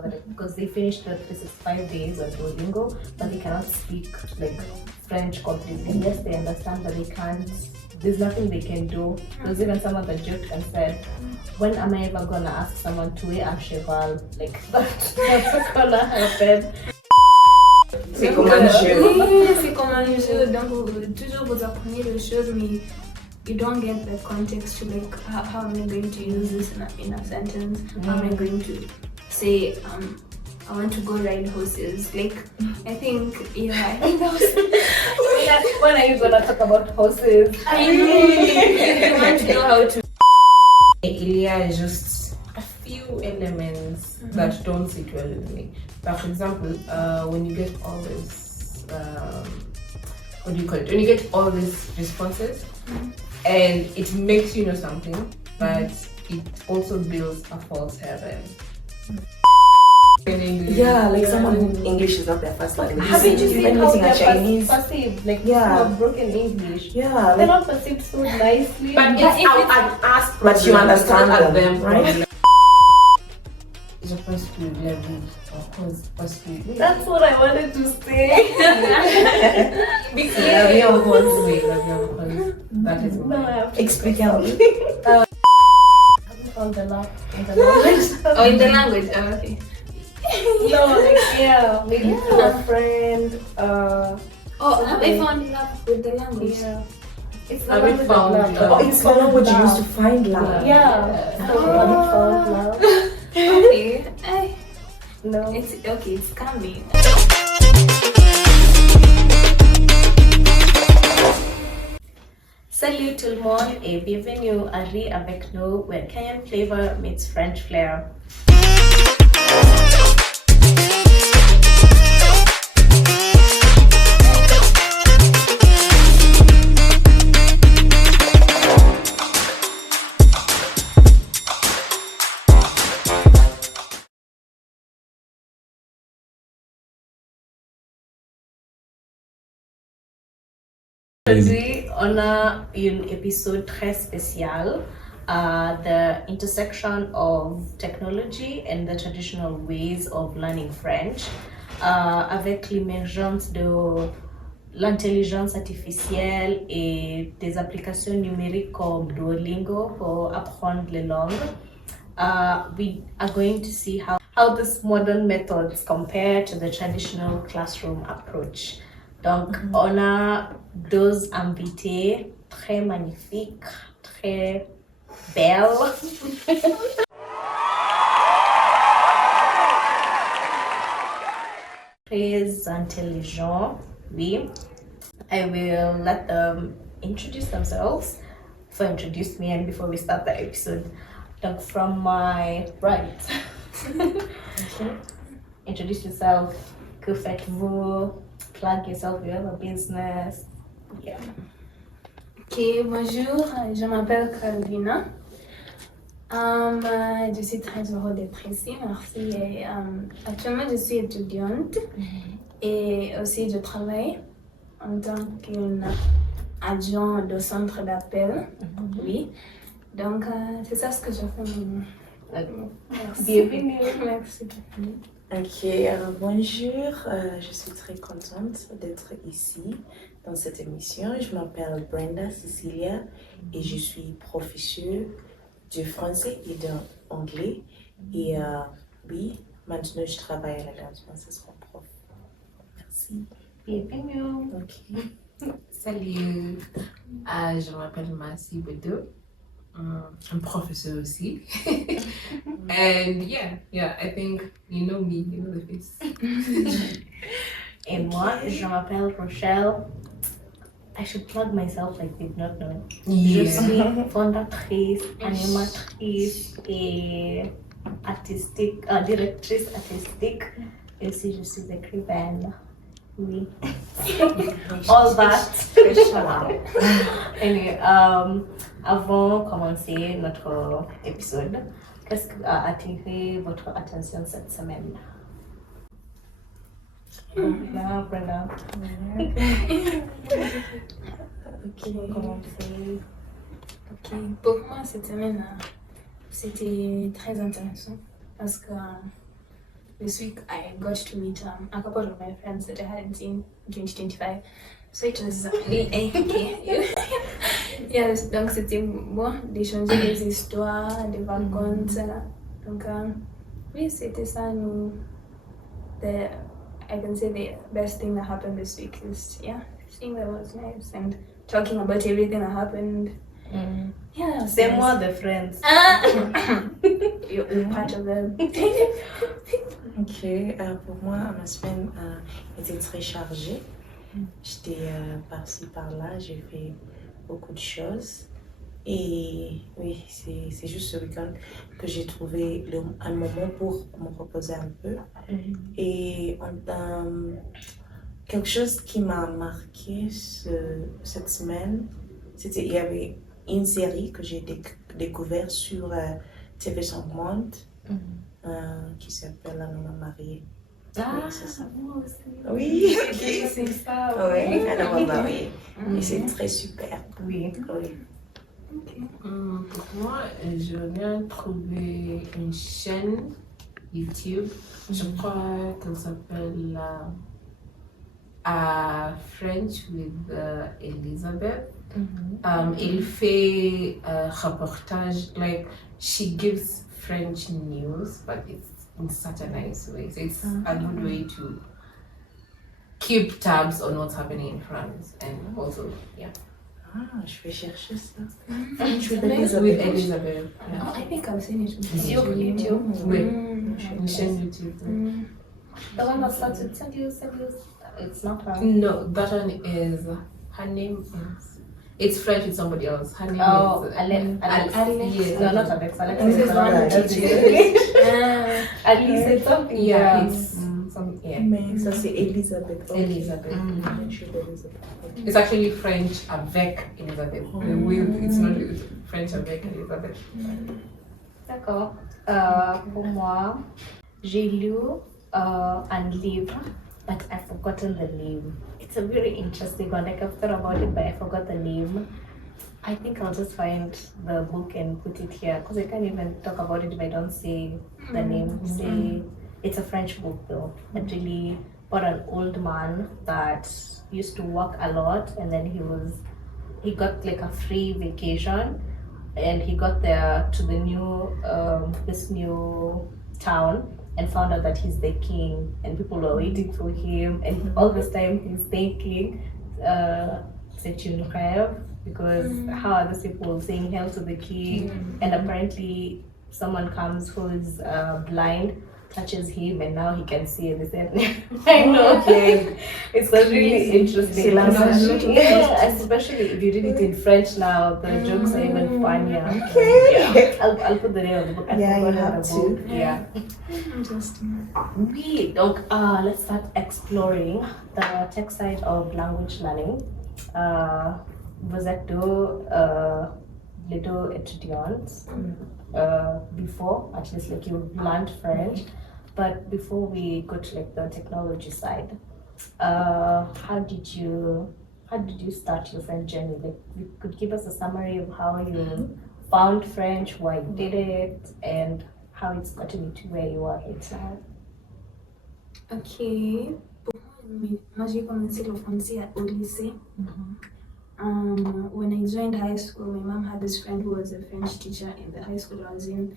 because they finished the 365 days on Duolingo, but they cannot speak like French completely. Yes, they understand, but they can't. There's nothing they can do. There's even someone that joked and said, "When am I ever gonna ask someone to wear a cheval?" Like that's gonna happen. C'est comme un jeu. Oui, c'est comme un jeu. Donc, toujours vous apprenez les choses, mais you don't get the context to like how am I going to use this in a sentence? How am I going to say I want to go ride horses? Like I think When are you gonna talk about horses? I really want to know how to. Il y a just a few elements that don't sit well with me. For example, when you get all this, what do you call it? When you get all these responses, and it makes you know something, but it also builds a false heaven. Yeah, like someone who English is not their first language. Haven't you seen how they're Chinese? perceived? Like Yeah. broken English. Yeah, They're like, not perceived so nicely. But it's an ask, but you understand them, right? It's supposed to be level, of course, supposed to be. That's what I wanted to say. Because of course, that is No, I have to Expliquez-moi. found the love in the language. Oh, in the language. Oh, okay. No, like yeah, maybe through a friend. Oh, have I found love with the language? Yeah. It's the Have you language of found love. love? Oh, it's the language you used to find love. Yeah. So have you found love? Okay. No. It's okay. It's coming. Salut tout le monde et bienvenue à Avec Nous, where Kenyan flavor meets French flair. Aujourd'hui, on a un épisode très spécial, the intersection of technology and the traditional ways of learning French, avec l'émergence de l'intelligence artificielle et des applications numériques comme Duolingo pour apprendre les langues. We are going to see how these modern methods compare to the traditional classroom approach. Donc, on a deux invités très magnifiques, très belles. Très intelligents, oui. I will let them introduce themselves before I introduce me and before we start the episode. Donc, from my right. Introduce yourself. Que faites-vous? Plug yourself, you have a business. Yeah. Ok, bonjour, je m'appelle Calvina. Je suis très heureuse d'être ici, merci. Et, actuellement, je suis étudiante et aussi je travaille en tant qu'agent de centre d'appel. Oui. Donc, c'est ça ce que je fais maintenant. Merci. Bienvenue. Merci. Ok, bonjour, je suis très contente d'être ici dans cette émission. Je m'appelle Brenda Cecilia et je suis professeure de français et d'anglais. Et oui, maintenant je travaille à l'Agence française comme prof. Merci. Bienvenue. Ok. Salut, je m'appelle Marcy Bedo. I'm professor aussi. And yeah, I think you know me, you know the face. Et moi, je m'appelle Rochelle. I should plug myself like they did not know. Je suis fondatrice, animatrice et artistique, directrice artistique. Et aussi, je suis écrivaine. Oui. All that. Anyway, avant de commencer notre épisode, qu'est-ce qui a attiré votre attention cette semaine? Brenda. Ok. Commencer. Ok, pour moi cette semaine c'était très intéressant parce que this week I got to meet a couple of my friends that I hadn't seen in 2025. So it was really okay. Yes, donc c'était bon d'échanger des histoires, des vacances. Donc oui, c'était ça nous. I can say the best thing that happened this week is seeing that was nice and talking about everything that happened. Yeah, C'est moi the friends. You're part of them. Ok, pour moi, ma semaine était très chargée. J'étais par-ci, par-là, j'ai fait beaucoup de choses. Et oui, c'est juste ce week-end que j'ai trouvé un moment pour me reposer un peu. Et quelque chose qui m'a marqué cette semaine, c'était il y avait une série que j'ai découvert sur TV50 qui s'appelle La Maman Mariée. Ah, c'est ça. moi aussi. Oui, C'est ça. oui, La Maman Mariée. Et c'est très super. Oui. Oui. Pour moi, je viens trouver une chaîne YouTube. Je crois qu'elle s'appelle French with Elizabeth. Il fait reportage, like she gives French news, but it's in such a nice way. So it's a good way to keep tabs on what's happening in France and also, Ah, je vais chercher ça. with Elizabeth. Oh, I think I've seen it. Sur YouTube. Oui, une chaîne YouTube. The one that starts with send you. It's not her. No, that one is, her name is, it's French with somebody else. Her name is Alex. yes. No, not Alex. Alex This is is the one one that teacher. At least it's something. Yeah, it's Mais ça c'est Elisabeth. Elizabeth. Je suis Elisabeth. It's actually French avec Elizabeth. The way it's not French avec Elizabeth. D'accord. Pour moi, j'ai lu un livre, but I've forgotten the name. It's a very interesting one. Like I've thought about it, but I forgot the name. I think I'll just find the book and put it here because I can't even talk about it if I don't say the name. Say it's a French book though. It really about an old man that used to work a lot, and then he got like a free vacation, and he got there to the new this new town and found out that he's the king, and people were waiting for him, and all this time he's thinking c'est une rêve, because how are these people saying hail to the king, and apparently someone comes who is blind, touches him, and now he can see everything. I know. Okay. It's a really interesting. Especially if you read it in French now, the jokes are even funnier. Okay. Yeah. I'll put the name of the book. I Yeah, you forgot have the book. to. Yeah. Interesting. Donc, let's start exploring the tech side of language learning. Vous êtes les deux étudiantes. Before, at least like you learned French, but before we go to like the technology side, how did you start your French journey? Like you could give us a summary of how you found French, why you did it, and how it's gotten you to where you are right now. Ok. Moi, j'ai commencé le français au lycée. When I joined high school, my mom had this friend who was a French teacher in the high school I was in.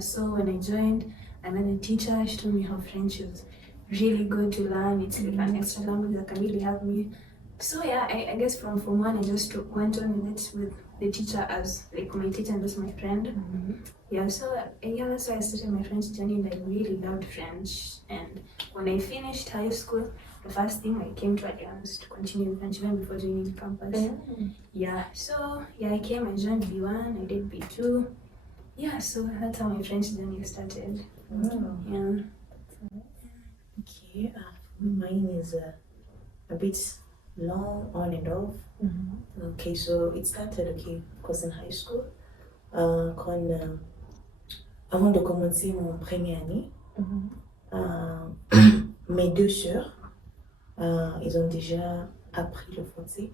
So when I joined, another teacher, she told me how French was really good to learn. It's like an extra language that can really help me. So yeah, I guess from Form 1, I just went on with it with the teacher as like my teacher and just my friend. That's why I started my French journey, and I really loved French. And when I finished high school, the first thing I came to Adrian was to continue French even before joining campus. I came, I joined B1, I did B2. So that's how my French journey started. Okay, mine is a bit long, on and off. Okay, so it started, because in high school, avant de commencer mon première année, mes deux sœurs, ils ont déjà appris le français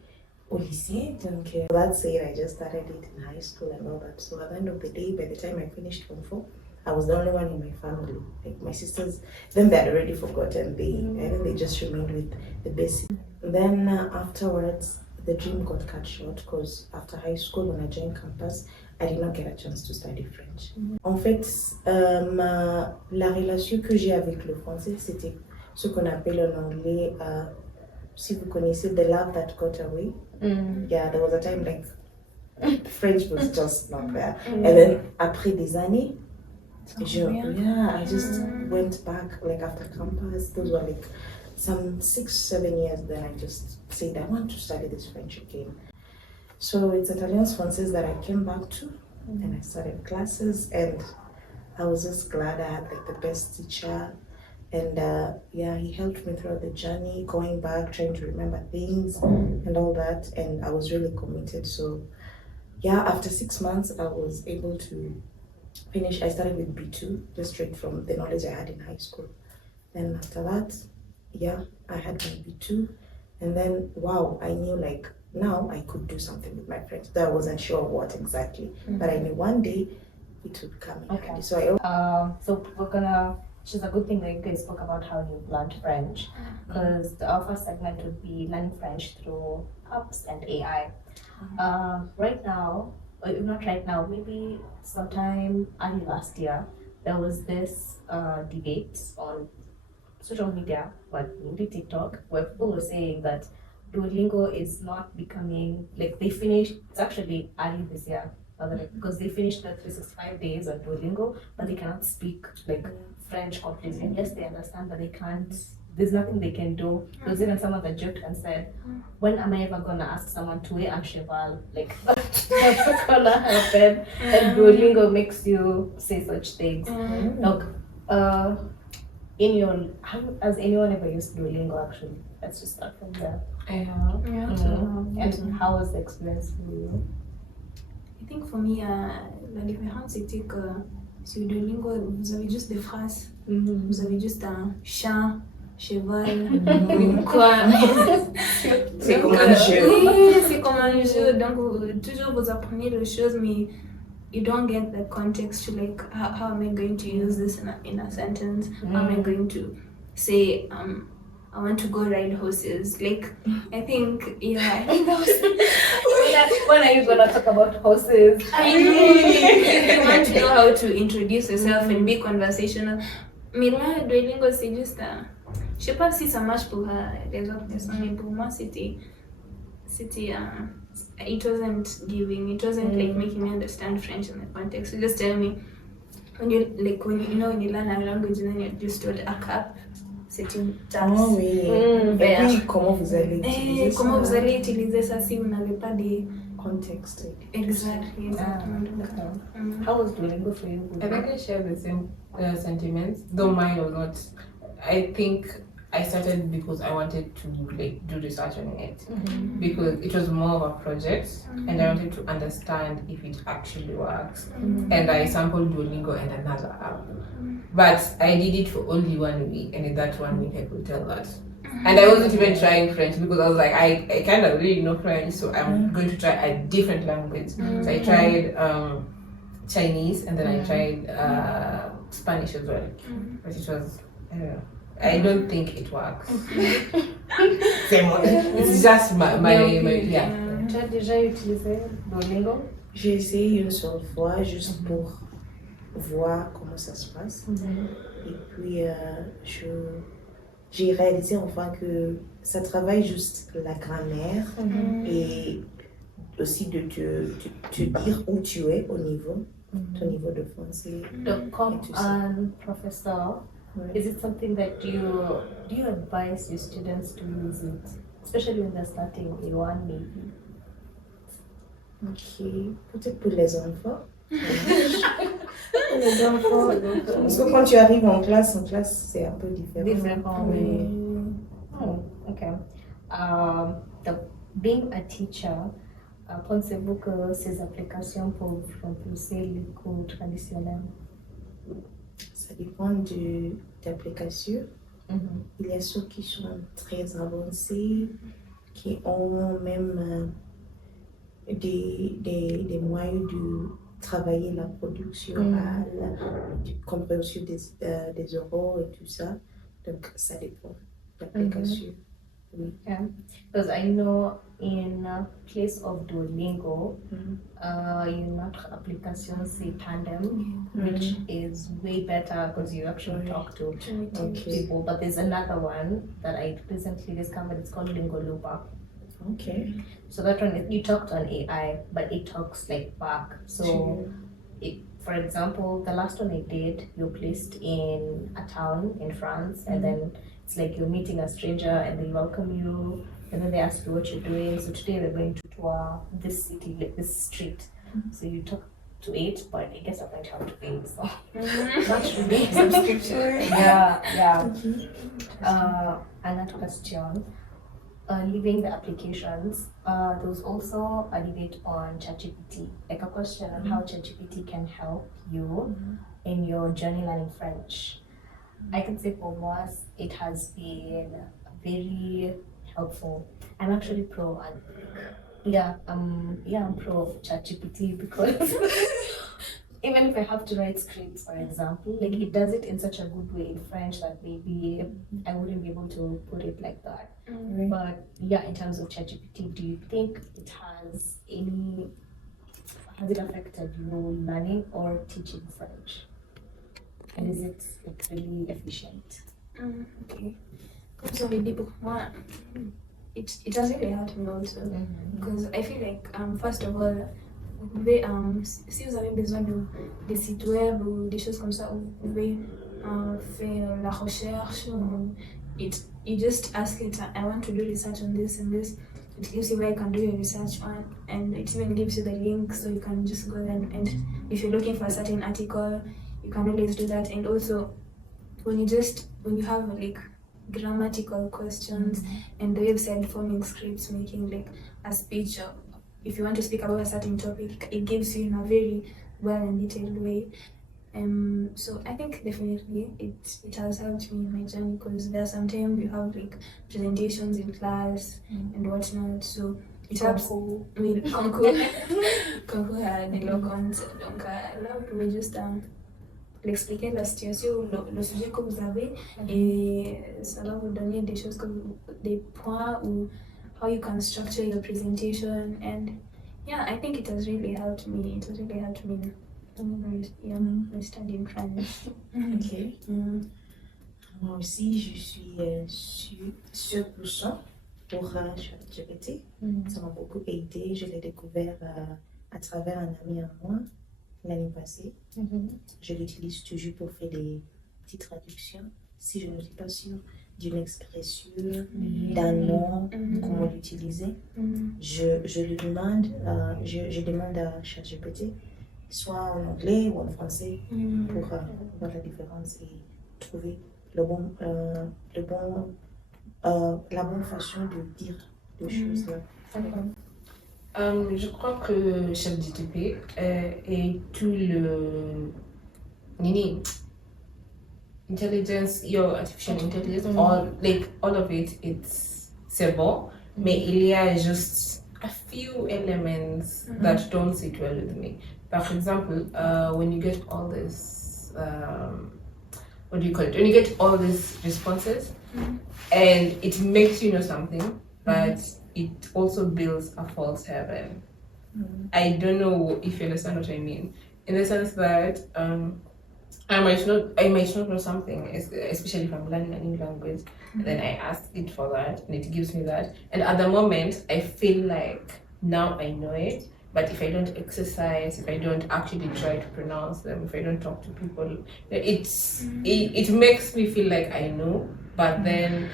au lycée. Donc, that's it. I just started it in high school and all that. So at the end of the day, by the time I finished Form 4, I was the only one in my family. Like my sisters, then they had already forgotten. I think they just remained with the basic. Then afterwards, the dream got cut short because after high school, when I joined campus, I did not get a chance to study French. En fait, la relation que j'ai avec le français, c'était ce qu'on appelle en anglais, si vous connaissez, the love that got away. Yeah, there was a time like French was just not there. And then après des années, I just went back like after campus. Those were like some 6-7 years. Then I just said I want to study this French again. So it's Italians Français that I came back to, and I started classes, and I was just glad I had like the best teacher, and he helped me throughout the journey, going back, trying to remember things and all that, and I was really committed. So after 6 months, I was able to finish. I started with B2, just straight from the knowledge I had in high school. Then after that, I had my B2, and then I knew like now I could do something with my French. Though I wasn't sure what exactly, but I knew one day it would come in handy. So which is a good thing that you guys spoke about how you learned French, because our first segment would be learning French through apps and AI. Right now, or not right now, maybe sometime early last year, there was this debate on social media, but mainly TikTok, where people were saying that Duolingo is not becoming, like they finished, it's actually early this year, because they finished the 365 days on Duolingo, but they cannot speak like French completely. Yes, they understand, but they can't, there's nothing they can do. There was even someone that joked and said, when am I ever gonna ask someone to wear un cheval? Like, what's gonna happen? And Duolingo makes you say such things. Look, has anyone ever used Duolingo actually? Let's just start from there. I have. And how was the experience for you? I think for me, la différence c'était que sur Duolingo, vous avez juste des phrases. Vous avez juste un chat, cheval, quoi. C'est comme un jeu. Oui, c'est comme un jeu. Donc, toujours vous apprenez les choses, mais you don't get the context to like, how am I going to use this in a sentence? How am I going to say, I want to go ride horses. Like, I think that was... When are you gonna talk about horses? I know, you want to know how to introduce yourself and be conversational. Mais là, Duolingo, c'est juste... je sais pas si ça marche pour les autres personnes, mais pour moi, c'était it wasn't giving, it wasn't like making me understand French in the context. So just tell me, when you learn a language and then you're just told a cap, c'est une taxe. Oh oui. Et puis, comment vous allez utiliser ça? Comment vous allez utiliser ça si vous n'avez pas de contexte? Exactly. How was Duolingo for you? I think I share the same sentiments, though mine was not. I think I started because I wanted to like do research on it, because it was more of a project, and I wanted to understand if it actually works. And I sampled Duolingo and another app, but I did it for only 1 week, and in that 1 week I could tell that. And I wasn't even trying French because I was like, I kind of really know French, so I'm going to try a different language. So I tried Chinese, and then I tried Spanish as well, but it was, I don't think it works. It's just my Tu as déjà utilisé Duolingo? J'ai essayé une seule fois, juste pour voir comment ça se passe. Et puis, j'ai réalisé enfin que ça travaille juste la grammaire et aussi de te dire où tu es au niveau, ton niveau de français. Donc, comme un professeur, is it something that do you advise your students to use it, especially when they're starting A1 maybe? Ok, peut-être pour les enfants. Les enfants, parce que quand tu arrives en classe, c'est un peu différent. Oui. Okay. Being a teacher, pensez-vous que ces applications peuvent remplacer les cours traditionnels? Ça dépend de l'application. Il y a ceux qui sont très avancés, qui ont même des moyens de travailler la production orale, la compréhension des oraux et tout ça. Donc, ça dépend de l'application. Oui. Because I know in place of Duolingo, notre application c'est Tandem, which is way better because you actually talk to people. But there's another one that I recently discovered. It's called Lingolupa. Okay. So that one, you talk to an AI, but it talks like back. So, for example, the last one I did, you're placed in a town in France, and then it's like you're meeting a stranger, and they welcome you, and then they ask you what you're doing. So today we're going to tour this city, like this street. So you talk to it, but I guess I'm going to have to pay. So not really subscription. Yeah. Another question. Leaving the applications, there was also a debate on ChatGPT, like a question on how ChatGPT can help you in your journey learning French. I can say for us, it has been very helpful. I'm actually pro I'm pro ChatGPT because even if I have to write scripts, for example, like it does it in such a good way in French that maybe I wouldn't be able to put it like that. But yeah, in terms of ChatGPT, do you think has it affected your learning or teaching French? And is it like really efficient? Okay. So maybe pour moi, it has really helped me also because I feel like first of all, vous pouvez, si vous avez besoin des sites web ou des choses comme ça, vous pouvez faire la recherche. You just ask it, I want to do research on this and this. It gives you where you can do your research on, and it even gives you the link so you can just go there. And if you're looking for a certain article, you can always do that. And also, when you have like grammatical questions and the website forming scripts, making like a speech, or if you want to speak about a certain topic, it gives you in a very well and detailed way. So I think definitely it has helped me in my journey because there are sometimes you have like presentations in class and whatnot. So it helps with concours à l'éloquence. Donc là vous pouvez juste l'expliquer la situation, le sujet que vous avez et ça va vous donner des choses comme des points ou how you can structure your presentation. And yeah, I think it has really helped me. It has really helped me. I studied French. Ok. Moi aussi, je suis sur pour ChatGPT. Ça m'a beaucoup aidé. Je l'ai découvert à travers un ami à moi l'année passée. Je l'utilise toujours pour faire des petites traductions. Si je ne suis pas sûre d'une expression, d'un nom, comment l'utiliser, je lui demande, je demande à ChatGPT, soit en anglais ou en français, pour voir la différence et trouver la bonne façon de dire les choses là. Je crois que ChatGPT et tout le intelligence, your artificial intelligence, all of it, c'est bon, mais il y a juste a few elements that don't sit well with me. For example, when you get all this, what do you call it? When you get all these responses, and it makes you know something, but it also builds a false heaven. I don't know if you understand what I mean. In the sense that I might not know something, especially if I'm learning a new language, and then I ask it for that, and it gives me that. And at the moment, I feel like now I know it. But if I don't exercise, if I don't actually try to pronounce them, if I don't talk to people, it makes me feel like I know, but then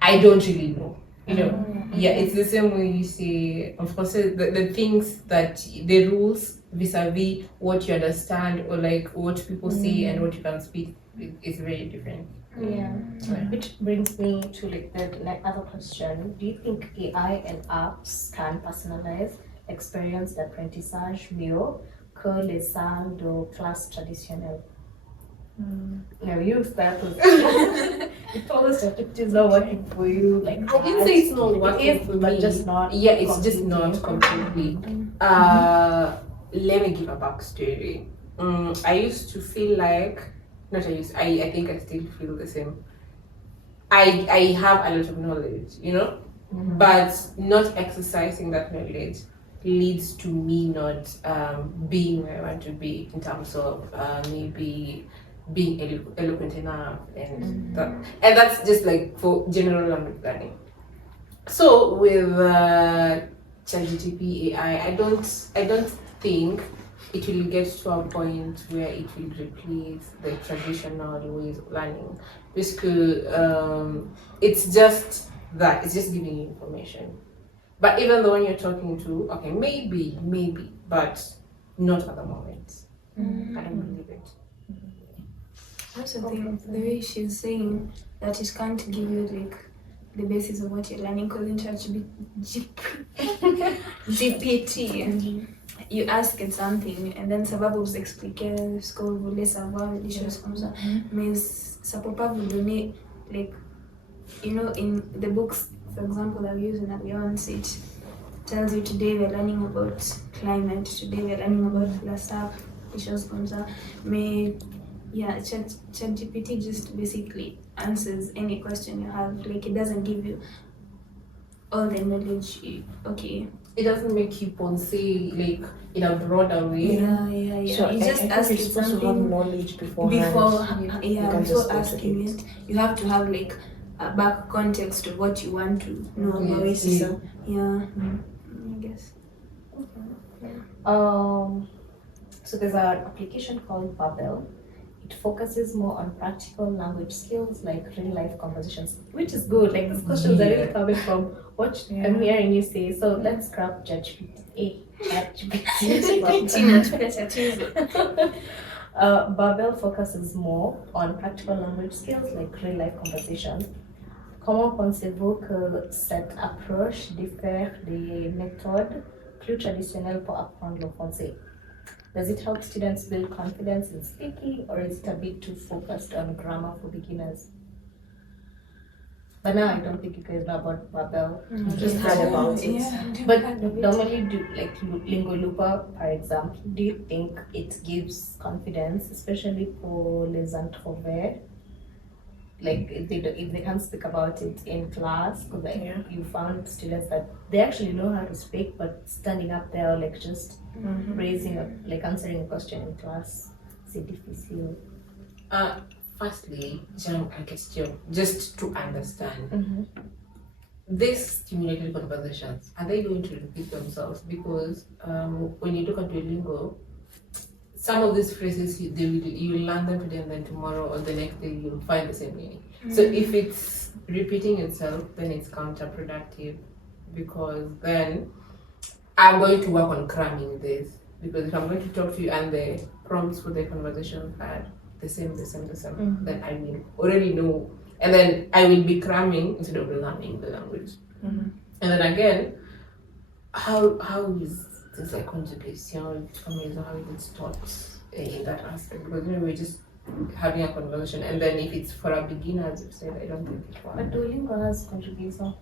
I don't really know. You know, yeah, it's the same way you say, of course, the things that, the rules vis-a-vis what you understand or like what people say and what you can speak is very different. Yeah. Which brings me to like the other question. Do you think AI and apps can personalize expérience d'apprentissage mieux que les salles de classe traditionnelles? Now you start with you told us that it is not working for you. Like I didn't say it's not working for but me. just not. Yeah, it's just not completely. let me give a backstory. I used to feel like, not I used, I think I still feel the same. I have a lot of knowledge, you know, but not exercising that knowledge leads to me not being where I want to be in terms of maybe being eloquent enough and that's just like for general language learning. So with ChatGPT AI, I don't think it will get to a point where it will replace the traditional ways of learning. Basically, it's just that it's just giving you information. But even the one you're talking to, okay, maybe, but not at the moment. I don't believe it. I also think the way she's saying that it can't give you like the basis of what you're learning, because in GPT, you ask it something and then sababu vous expliquer ce que vous voulez savoir, des choses comme ça. Mais ça peut pas vous donner, like, you know, in the books, for example, I've used in Alliance, it tells you today we're learning about climate, today we're learning about the stuff, des choses comme ça. Mais yeah, ChatGPT just basically answers any question you have. Like, it doesn't give you all the knowledge. Okay. It doesn't make you pensé like in a broader way. Yeah. So You just ask it supposed to have something knowledge beforehand. before just asking it. You have to have like a back context of what you want to know about it. Yeah. I guess. So there's an application called Babel. It focuses more on practical language skills like real life conversations, which is good. Like, these questions are really coming from what I'm hearing you say. So let's grab ChatGPT. Babel focuses more on practical language skills like real life conversations. Comment pensez-vous que cette approche diffère des méthodes plus traditionnelles pour apprendre le français? Does it help students build confidence in speaking, or is it a bit too focused on grammar for beginners? But now I don't think you guys know about Babel. Just heard about it. Yeah, But normally, do like Lingo Lupa, for example, do you think it gives confidence, especially for les introverts? Like, if they can't speak about it in class, because you found students that they actually know how to speak, but standing up there, like, just raising up, like, answering a question in class, c'est difficile. Firstly, just to understand, these stimulated conversations, are they going to repeat themselves? Because when you look at Duolingo, some of these phrases you learn them today and then tomorrow or the next day you'll find the same meaning. So if it's repeating itself, then it's counterproductive, because then I'm going to work on cramming this. Because if I'm going to talk to you and the prompts for the conversation are the same, then I will already know, and then I will be cramming instead of learning the language. And then again, how is things like conjugation, how is it taught in that aspect? Because we're just having a conversation, and then if it's for a beginner, as you said, I don't think it works. But Duolingo has conjugation.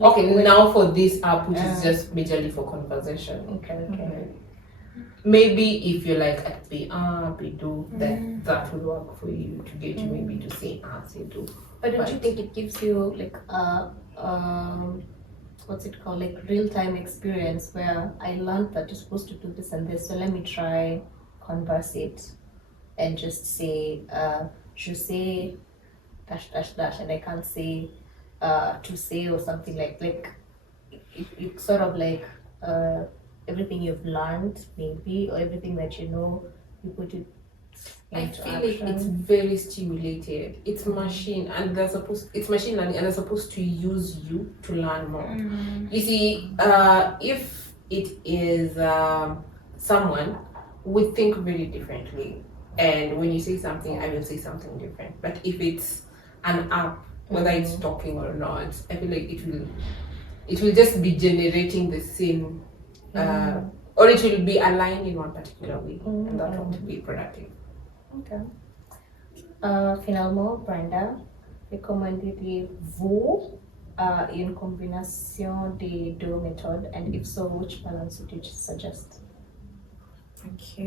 Okay, now for this app, which is just majorly for conversation. Okay. Maybe if you're like at B2, then that will work for you to get you maybe to say say do. But don't you think it gives you like what's it called, like real-time experience, where I learned that you're supposed to do this and this, so let me try converse it and just say je sais dash, and I can't say to say or something like it sort of like everything you've learned, maybe, or everything that you know, you put it I into feel action. like it's very stimulated. It's machine, and it's machine learning, and they're supposed to use you to learn more. You see, if it is someone would think very differently, and when you say something, I will say something different. But if it's an app, whether it's talking or not, I feel like it will just be generating the same, or it will be aligned in one particular way, and that won't be productive. Okay. Finalement, Brenda, recommanderiez-vous une combination des deux méthodes, and if so, which balance would you suggest? Ok.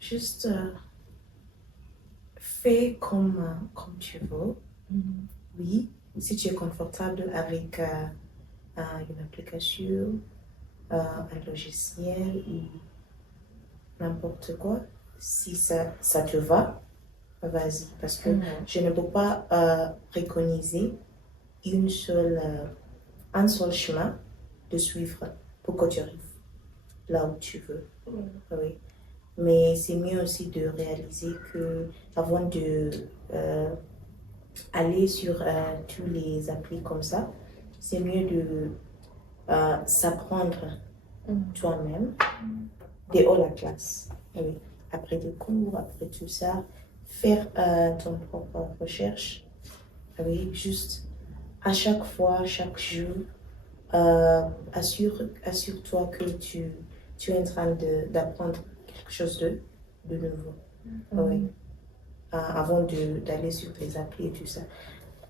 Juste fais comme tu veux. Oui, si tu es confortable avec une application, un logiciel ou n'importe quoi, si ça te va, vas-y. Parce que je ne peux pas préconiser un seul chemin de suivre pour que tu arrives là où tu veux. Oui. Mais c'est mieux aussi de réaliser que avant de aller sur tous les applis comme ça, c'est mieux de s'apprendre toi-même dehors la classe. Oui. Après des cours, après tout ça, faire ton propre recherche. Oui, juste à chaque fois, chaque jour, assure-toi que tu es en train d'apprendre quelque chose de nouveau. Oui. Avant d'aller sur les applis et tout ça.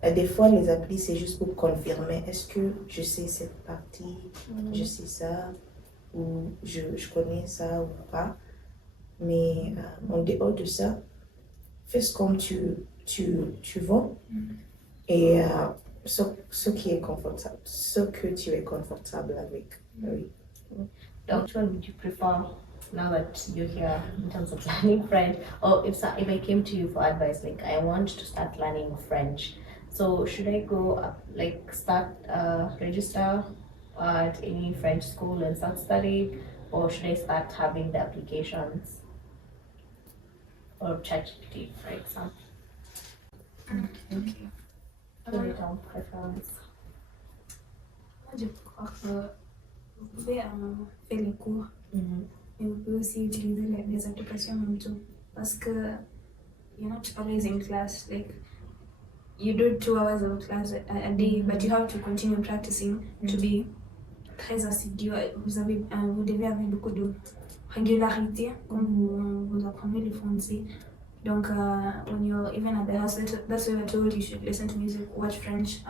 Des fois, les applis, c'est juste pour confirmer, est-ce que je sais cette partie, je sais ça, ou je connais ça ou pas. Mais en dehors de ça, fais comme tu veux et ce qui est confortable, ce que tu es confortable avec. Oui. Which one would you prefer now that you're here in terms of learning French? Or if I came to you for advice, like I want to start learning French, so should I go register at any French school and start studying, or should I start having the applications or ChatGPT, for example? Quelle est ton préférence? Moi, je crois que vous pouvez faire les cours, mais vous pouvez aussi utiliser les applications en même temps. Parce que you're not always in class. Like, you do 2 hours of class a day, but you have to continue practicing to be très assidu. Vous devez avoir beaucoup de régularité comme vous apprenez le français. Donc, when you're even at the house, that's why I told you should listen to music, watch French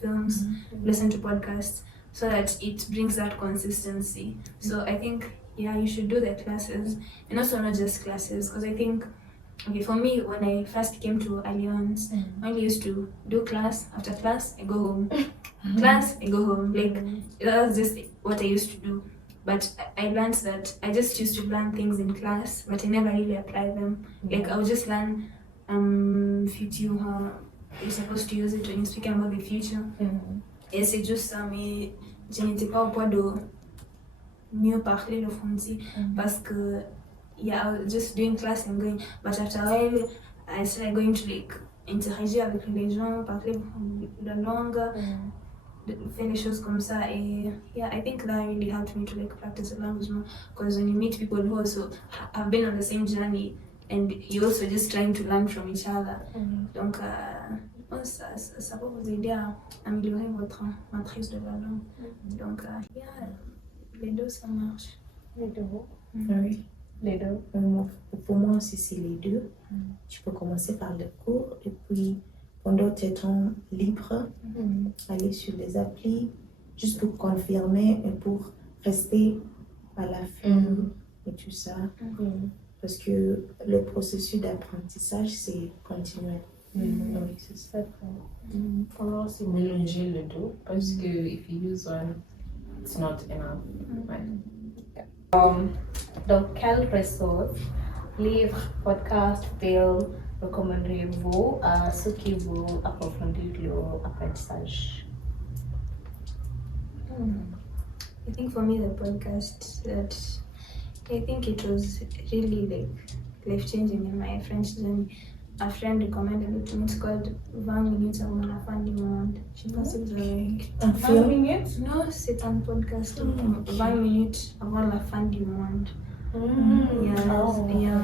films, listen to podcasts, so that it brings that consistency. So I think, yeah, you should do the classes, and also not just classes, because I think, okay, for me, when I first came to Alliance, I only used to do class, after class, I go home. Class, I go home. Like, that was just what I used to do. But I learned that I just used to learn things in class, but I never really apply them. Like, I would just learn future, how you're supposed to use it when you're speaking about the future. Et c'est juste ça, mais je n'étais pas au point de mieux parler le français parce que, yeah, I was just doing class and going. But after a while, I started going to like interagir avec les gens, parler la langue, faire les choses comme ça. Et yeah, I think that really helped me to like practice the language more. Because when you meet people who also have been on the same journey and you're also just trying to learn from each other. Donc, ça peut vous aider à améliorer votre maîtrise de la langue. Donc, yeah, les deux, ça marche. Les deux. Oui. Les deux. Pour moi aussi, c'est les deux. Tu peux commencer par le cours et puis pendant tes temps libres, aller sur les applis juste pour confirmer et pour rester à la fin et tout ça. Parce que le processus d'apprentissage, c'est continuel. Oui, c'est ça. Pour moi, c'est mélanger les deux parce que if you use one, it's not enough. Donc, quelle ressource, livre, podcast, film recommanderiez-vous à ceux qui veulent approfondir leur apprentissage? I think for me, the podcast that I think it was really like life-changing in my French journey. A friend recommended it to me. It's called 20 minutes avant la fin du monde. Je sais pas si vous avez... Un 20 minutes? Non, c'est un podcast. 20 minutes avant la fin du monde. Yeah.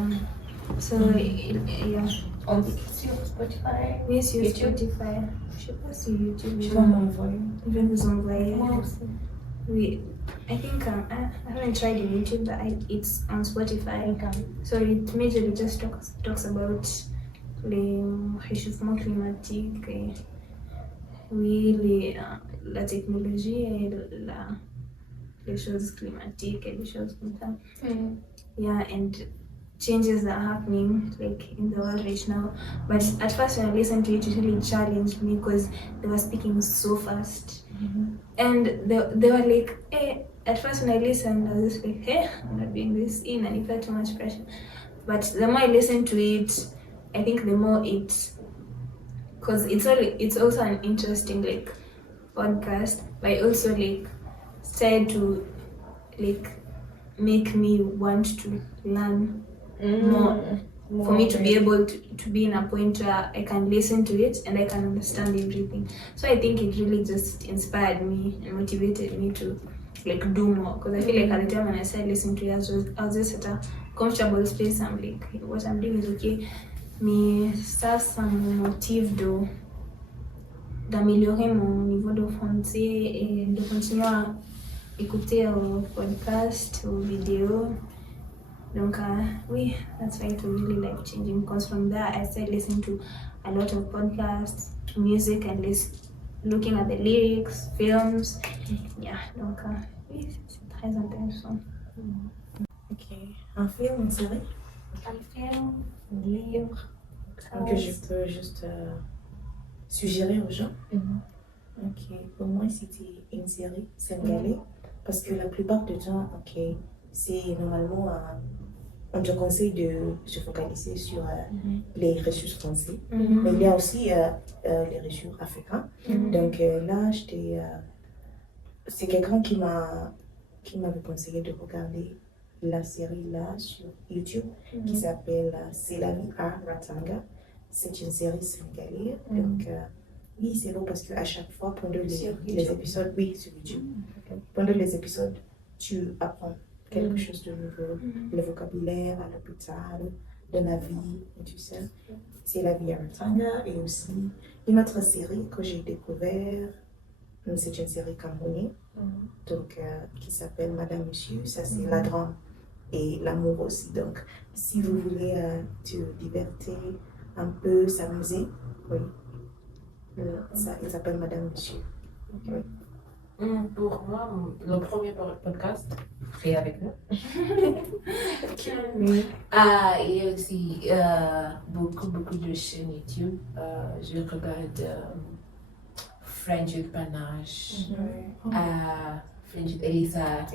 So, yeah. Sur Spotify? Oui, sur YouTube? Spotify. Je sais pas si YouTube. Tu vas m'envoyer. Je vais vous envoyer. Moi aussi. Oui. I think I haven't tried in YouTube, but it's on Spotify. Okay. So it majorly just talks about les réchauffements climatiques et oui, la technologie et les choses climatiques et des choses comme ça. Yeah, and changes that are happening like in the world right now. But at first when I listened to it, it really challenged me because they were speaking so fast. And they were like, hey, at first when I listened, I was just like, hey, I'm not doing this in, and it felt too much pressure. But the more I listened to it, I think the more because it's also an interesting like podcast, but I also like started to like make me want to learn more. For me to be able to be in a point where I can listen to it and I can understand everything. So I think it really just inspired me and motivated me to like do more, because I feel like at the time when I started listening to it, I was just at a comfortable space. I'm like, what I'm doing is okay. Mais ça me motive d'améliorer mon niveau de français et de continuer à écouter au podcast, aux vidéos. Donc, oui, that's why it was really life changing, because from there I started listening to a lot of podcasts, music, and looking at the lyrics, films. Yeah, donc, oui, c'est très intéressant. Ok. Un film, une série Un film, un livre. que je peux juste suggérer aux gens. Ok. Pour moi, c'était une série sénégalaise parce que la plupart des gens, ok, c'est normalement on te conseille de se focaliser sur les ressources françaises, mais il y a aussi les ressources africaines. Donc là, c'est quelqu'un qui m'avait conseillé de regarder la série là sur YouTube qui s'appelle C'est la vie à Ratanga. C'est une série sénégalaise. Donc oui, c'est beau parce qu'à chaque fois pendant les épisodes, oui, sur YouTube, pendant les épisodes, tu apprends quelque chose de nouveau, le vocabulaire à l'hôpital, de la vie, et tout ça. C'est la vie à Ratanga. Et aussi une autre série que j'ai découvert, c'est une série camerounaise, donc qui s'appelle Madame Monsieur. Ça c'est la drame et l'amour aussi. Donc si vous voulez te divertir un peu, s'amuser, oui, ça il s'appelle Madame Monsieur. Oui. Pour moi, le premier podcast, c'est avec nous. Il y a aussi beaucoup de chaînes YouTube. Je regarde French with Panache, French with Elisa.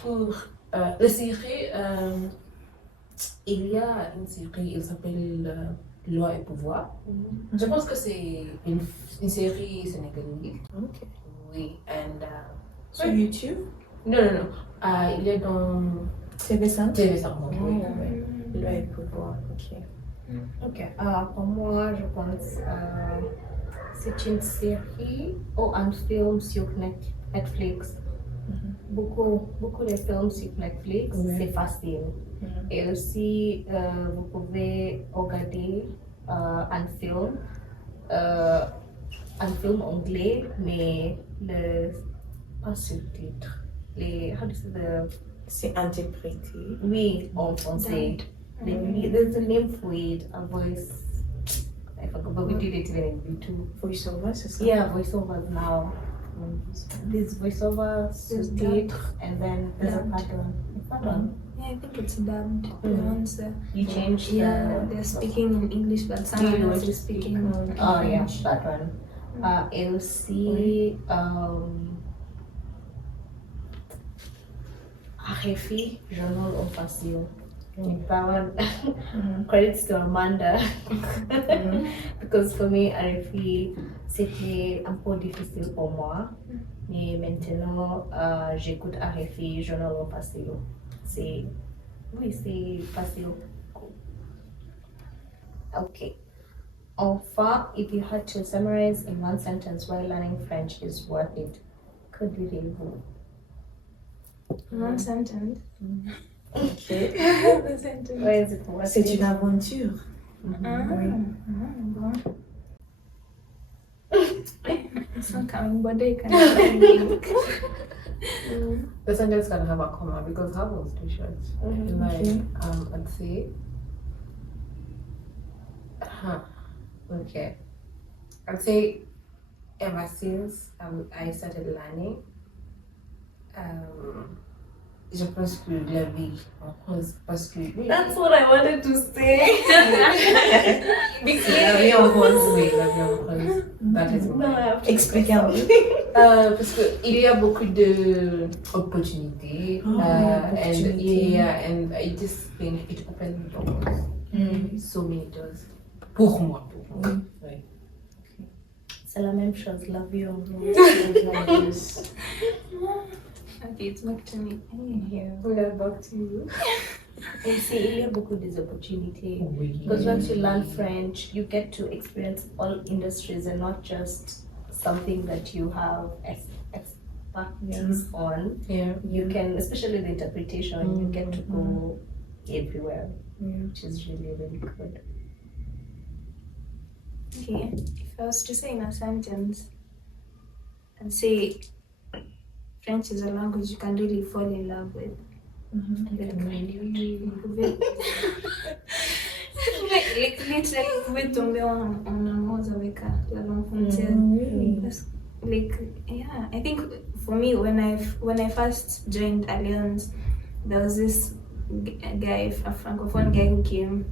Pour la série, il y a une série, elle s'appelle Loi et pouvoir. Je pense que c'est une série sénégalaise. Ok. Oui, and Sur YouTube? non. Il est dans TV5? TV5. Oui. Loi et pouvoir, ok. Ok, pour moi, je pense c'est une série ou un film sur Netflix. Beaucoup de films sur Netflix, c'est facile. Et aussi, vous pouvez regarder un film anglais, mais pas sous-titre. How do you say C'est interprété. oui, en français. There's a name for it, a voice. I forgot, but we did it in V2. Voice-over, c'est ça? Yeah, voiceovers now. There's voiceover, sous-titre, and then there's a pattern. Yeah, I think it's dubbed. The ones You change they're speaking in English, but someone else is speaking in Oh yeah, French. that one. Et aussi RFI, journal of facile. That one, credits to Amanda. Because for me, RFI, c'était un peu difficile pour moi. Mais maintenant, j'écoute RFI, journal of facile. C'est facile. Okay. Enfin, if you had to summarize in one sentence why learning French is worth it, que direz-vous? One sentence. Ok. The sentence. Why is it worth C'est it? une aventure. Bon. It's not coming, but they can think. The sentence can have a comma because that was too short. Like, I'd say, okay. I'd say ever since I started learning, je pense que la vie en rose, parce que That's what I wanted to say. la vie en rose, oui, la vie en rose. That is No, I mine. have to Expliquez-moi. Parce que il y a beaucoup de opportunités, and I just think it opens doors, so many doors. Pour moi. Oui. C'est la même chose, la vie en Okay, it's back to me. Yeah. Yeah, back to you. And see, il y a beaucoup des opportunités. Oui. Because once you learn French, you get to experience all industries and not just something that you have expertise on. Yeah. You can, especially the interpretation, you get to go everywhere, which is really, really good. Okay, if I was to say in a sentence, I'd say French is a language you can really fall in love with. Like literally, pouvez tomber en amour avec la langue française. Like, yeah, I think for me, when I first joined Alliance, there was this guy, a francophone guy who came,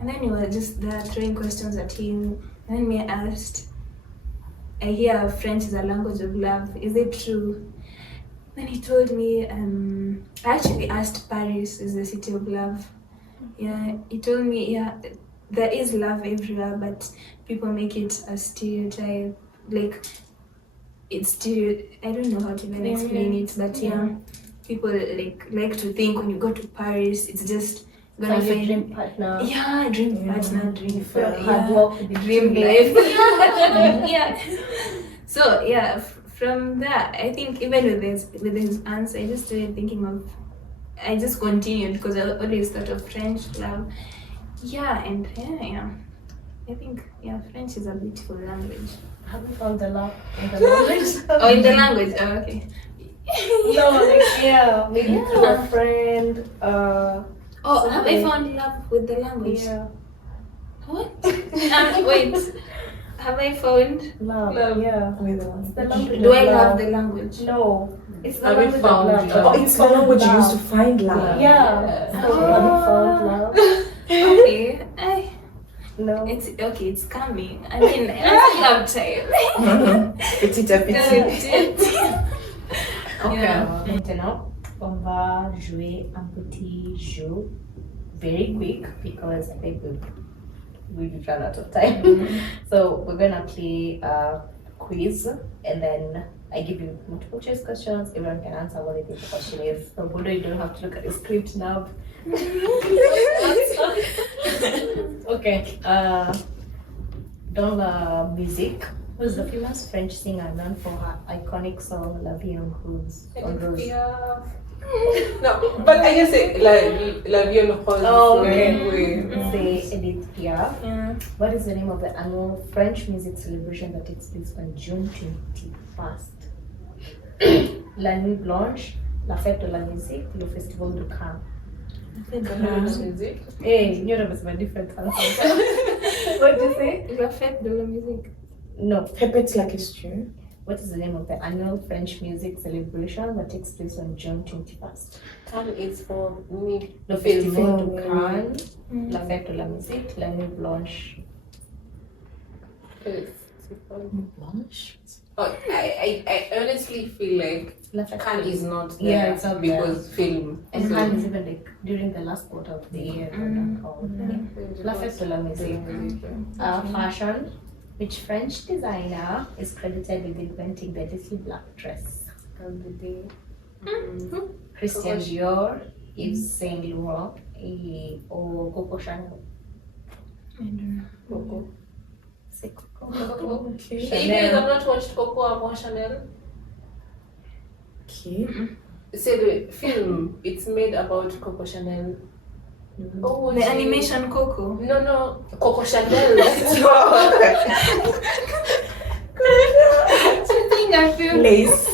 and then he was just there throwing questions at him, and then me asked, I hear French is a language of love, is it true? Then he told me, I actually asked Paris is the city of love. Yeah, he told me, yeah, there is love everywhere, but people make it a stereotype. Like, it's I don't know how to even explain it, but yeah, people like to think when you go to Paris, it's just gonna Find your find dream partner. yeah, dream partner, dream friend, Hard work, dream life. Yeah. So yeah, from that, I think even with his answer, I just started thinking of. I just continued because I always thought of French love. Yeah, and yeah. I think French is a beautiful language. Have you found the love in the language? Oh, in the language. Oh, okay. No, like, maybe through a friend. Oh, have I found love with the language? Yeah. What? Wait. Have I found Love. Yeah. With It's the language Do of I love love. the language? No. It's the Have you language of found love. love? Oh, it's the language you use to find love. Yeah. Yeah. So, have you found love? Okay. No. It's okay. It's coming. I mean, I still have time. Petit à petit. Ok, Yeah. maintenant, on va jouer un petit jeu, very quick, because I think we've run out of time. So we're gonna play a quiz, and then I give you multiple choice questions. Everyone can answer what they think the question is. So Bodo, you don't have to look at the script now. Okay. Dans la musique, who's the famous French singer known for her iconic song La Vie en Rose? No, but I just say la vie en rose. Oh, okay. Oui. Say Edith Piaf. Yeah. What is the name of the annual French music celebration that takes place on June 21st? La Nuit Blanche, La Fête de la Musique, le Festival du Cannes. Music. Hey, you know it's a different answer. What did you say? La fête de la musique. No. Répète la question. What is the name of the annual French music celebration that takes place on June 21st? Cannes is for me. Le Festival du Oui. Cannes, La Fête de la Musique, La Nuit Blanche. Blanche. Oh, I honestly feel like La Fête Cannes is not there Yeah, it's not there. because film. And So- Cannes is even like during the last quarter of the year. La Fête de la Musique. Fashion. Which French designer is credited with inventing the little black dress? Christian Dior, Yves Saint Laurent, or Coco Chanel? I don't know. Coco. C'est Coco. Okay. You guys have not watched Coco avant Chanel? Okay. C'est the film. It's made about Coco Chanel. Oh, The animation Coco. No, Coco Chanel. Something I feel. Lace.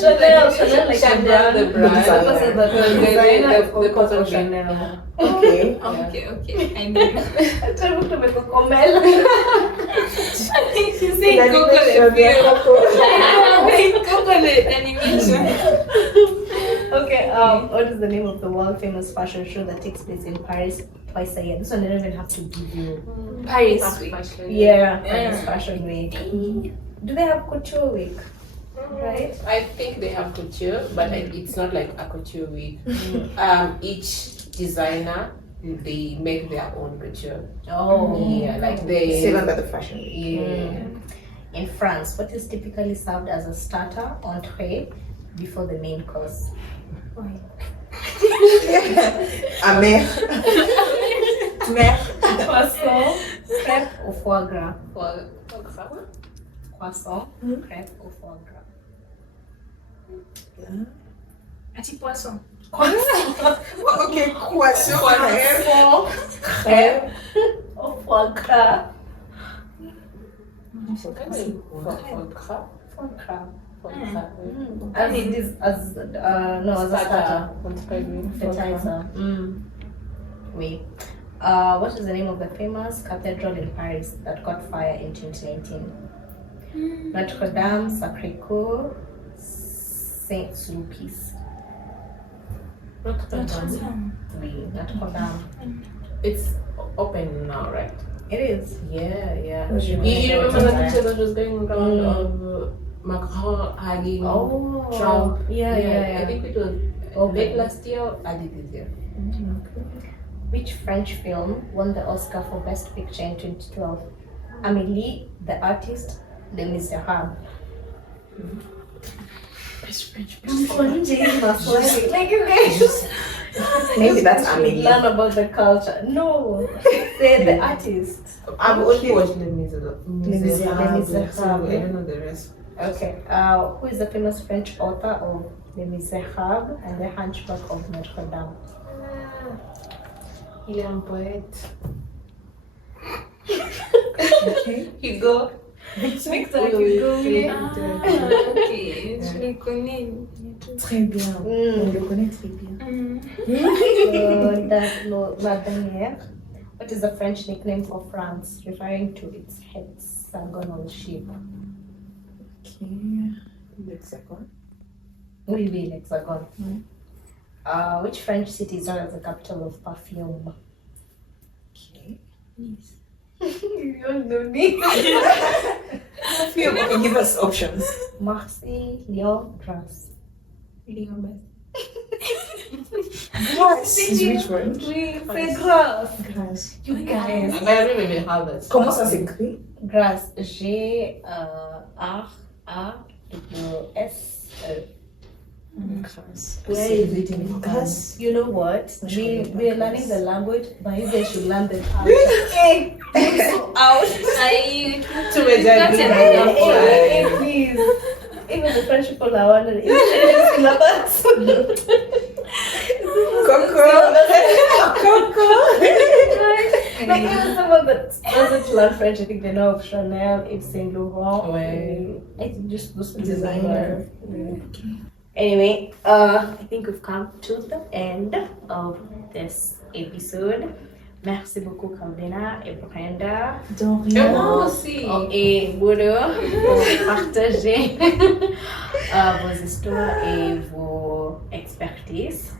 Chanel like Chanel, the brand. The The person of Chanel. Okay. Okay, I know. Acha mtu amekukomela. You say Google it. Google it animation. Okay, what is the name of the world famous fashion show that takes place in Paris twice a year? This one I don't even have to give you. Paris Week. Yeah, Paris Fashion Week. Do they have Couture Week? Right? I think they have couture, but it's not like a couture week. Each designer, they make their own couture. Oh, Yeah, like they. Same about the fashion week. Yeah. In France, what is typically served as a starter, entree, before the main course? Amer. Mer. Croissant, crêpe ou foie gras? Croissant, Mhm. crêpe ou foie gras? Petit poisson. Ok, croissant. Croissant, crêpe ou foie gras? Foie gras. As it is as as a starter. Appetizer. Wait. What is the name of the famous cathedral in Paris that caught fire in 2019? Notre Dame, Sacré-Cœur, Saint Sulpice. Notre Dame. It's open now, right? It is. Yeah. What do you You mean? remember the picture that was going around of Macron hugging Trump? I Yeah. think it was late last year or early this year. Which French film won the Oscar for Best Picture in 2012? Amélie, the artist, Les Miserables. Like you guys. Maybe that's Amelie. Learn about the culture. No, they're the artist. I've only watched Les Miserables. Miserables. So I don't know the rest. Okay. Who is the famous French author of Les Miserables and The Hunchback of Notre Dame? Il est un poète. Okay. Hugo. Victor Hugo. Ok, je les connais. Très bien. On le connaît très bien. La dernière. What is the French nickname for France, referring to its hexagonal shape? Okay. L'hexagone. Oui, hexagon. Which French city is known as the capital of perfume? Okay. You don't know me. Okay, give us options. Marseille, Lyon, Grasse. Grass is which one? Oui, c'est Grasse. Grass. You guys. I don't even have it. Comment ça s'écrit? Grasse. G-R-A-W-S-E. Grass. Where is it in Grass. You know what? We are learning the language, but you guys should learn the culture. Hey, so out. Hey, please. Even the French people are wondering. It's syllabus. Coco. Like even someone that doesn't learn French, I think they know of Chanel, Yves Saint Laurent. Ouais. I think just those Designer. Anyway, I think we've come to the end of this episode. Merci beaucoup, Calvina et Brenda. De Et rien. moi aussi. Et Bodo pour partager vos histoires et vos expertises.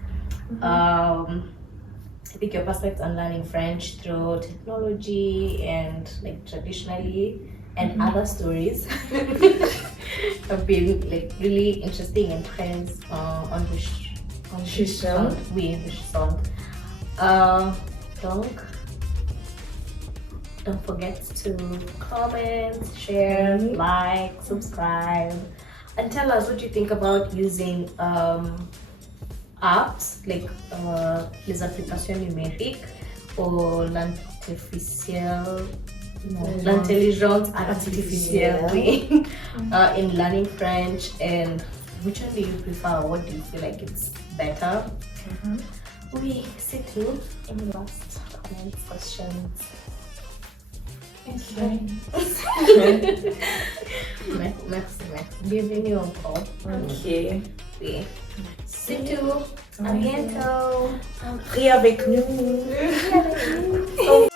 I think your perspective on learning French through technology and like traditionally and other stories have been like really interesting and très Enrichissant. Oui, enrichissant. Don't forget to comment, share, like, subscribe, and tell us what you think about using apps like les applications numériques or l'intelligence artificielle oui, in learning French, and which one do you prefer? What do you feel like it's better? Oui, c'est tout. Any last comments, questions? Merci. Bienvenue encore. Ok. Oui. C'est tout. À bientôt. Prie avec nous. Au